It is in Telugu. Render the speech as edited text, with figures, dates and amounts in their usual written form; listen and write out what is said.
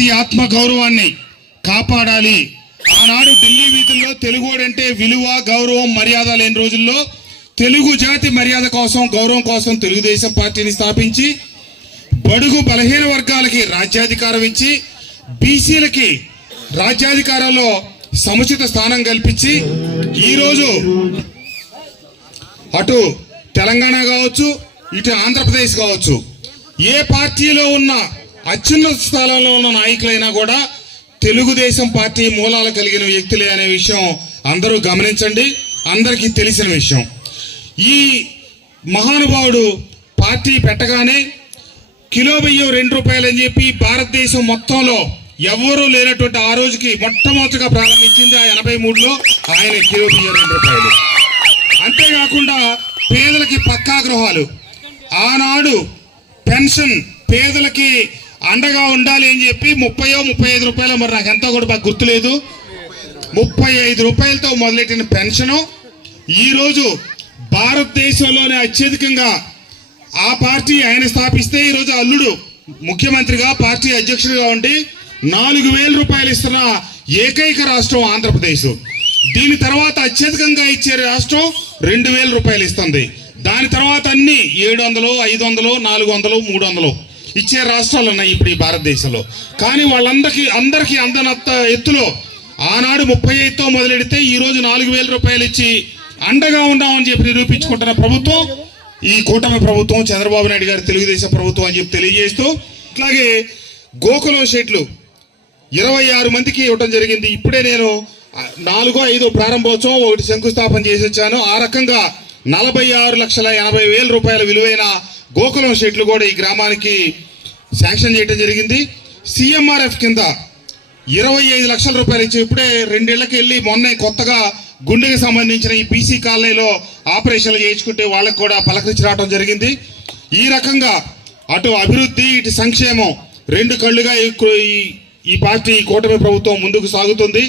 జాతీయ ఆత్మ గౌరవాన్ని కాపాడాలి. ఆనాడు ఢిల్లీ వీధుల్లో తెలుగోడంటే విలువ, గౌరవం, మర్యాద లేని రోజుల్లో తెలుగు జాతి మర్యాద కోసం, గౌరవం కోసం తెలుగుదేశం పార్టీని స్థాపించి బడుగు బలహీన వర్గాలకి రాజ్యాధికారం ఇచ్చి బీసీలకి రాజ్యాధికారంలో సముచిత స్థానం కల్పించి ఈరోజు అటు తెలంగాణ కావచ్చు, ఇటు ఆంధ్రప్రదేశ్ కావచ్చు, ఏ పార్టీలో ఉన్న అత్యున్నత స్థానంలో ఉన్న నాయకులైనా కూడా తెలుగుదేశం పార్టీ మూలాలు కలిగిన వ్యక్తులే అనే విషయం అందరూ గమనించండి. అందరికీ తెలిసిన విషయం. ఈ మహానుభావుడు పార్టీ పెట్టగానే కిలో బియ్యం ₹2 అని చెప్పి భారతదేశం మొత్తంలో ఎవరూ లేనటువంటి ఆ రోజుకి మొట్టమొదటిగా ప్రారంభించింది ఆ 83లో ఆయన కిలో బియ్యం ₹2. అంతేకాకుండా పేదలకి పక్కా గృహాలు, ఆనాడు పెన్షన్ పేదలకి అండగా ఉండాలి అని చెప్పి 30-35 మరి నాకు ఎంతో కూడా బాగా గుర్తులేదు, ₹35 మొదలెట్టిన పెన్షను ఈరోజు భారతదేశంలోనే అత్యధికంగా ఆ పార్టీ ఆయన స్థాపిస్తే ఈరోజు అల్లుడు ముఖ్యమంత్రిగా పార్టీ అధ్యక్షుడిగా ఉండి ₹4,000 ఇస్తున్న ఏకైక రాష్ట్రం ఆంధ్రప్రదేశ్. దీని తర్వాత అత్యధికంగా ఇచ్చే రాష్ట్రం ₹2,000 ఇస్తుంది. దాని తర్వాత అన్ని 700, 500, 400, 300 ఇచ్చే రాష్ట్రాలు ఉన్నాయి ఇప్పుడు ఈ భారతదేశంలో. కానీ అందరికీ అందనంత ఎత్తులో ఆనాడు 35తో మొదలెడితే ఈరోజు ₹4,000 ఇచ్చి అండగా ఉన్నామని చెప్పి నిరూపించుకుంటున్న ప్రభుత్వం ఈ కూటమి ప్రభుత్వం, చంద్రబాబు నాయుడు గారి తెలుగుదేశం ప్రభుత్వం అని చెప్పి తెలియజేస్తూ, అట్లాగే గోకులం షెడ్లు 26 మందికి ఇవ్వడం జరిగింది. ఇప్పుడే నేను 4వ 5వ ప్రారంభోత్సవం ఒకటి శంకుస్థాపన చేసి వచ్చాను. ఆ రకంగా ₹46,80,000 విలువైన గోకులం షెడ్లు కూడా ఈ గ్రామానికి శాంక్షన్ చేయడం జరిగింది. CMRF కింద ₹25 లక్షల ఇచ్చి ఇప్పుడే 2 ఏళ్లకి వెళ్ళి మొన్న కొత్తగా గుండెకి సంబంధించిన ఈ బీసీ కాలనీలో ఆపరేషన్లు చేయించుకుంటే వాళ్ళకు కూడా పలకరించి రావడం జరిగింది. ఈ రకంగా అటు అభివృద్ధి, ఇటు సంక్షేమం 2 కళ్ళుగా ఈ పార్టీ కూటమి ప్రభుత్వం ముందుకు సాగుతుంది.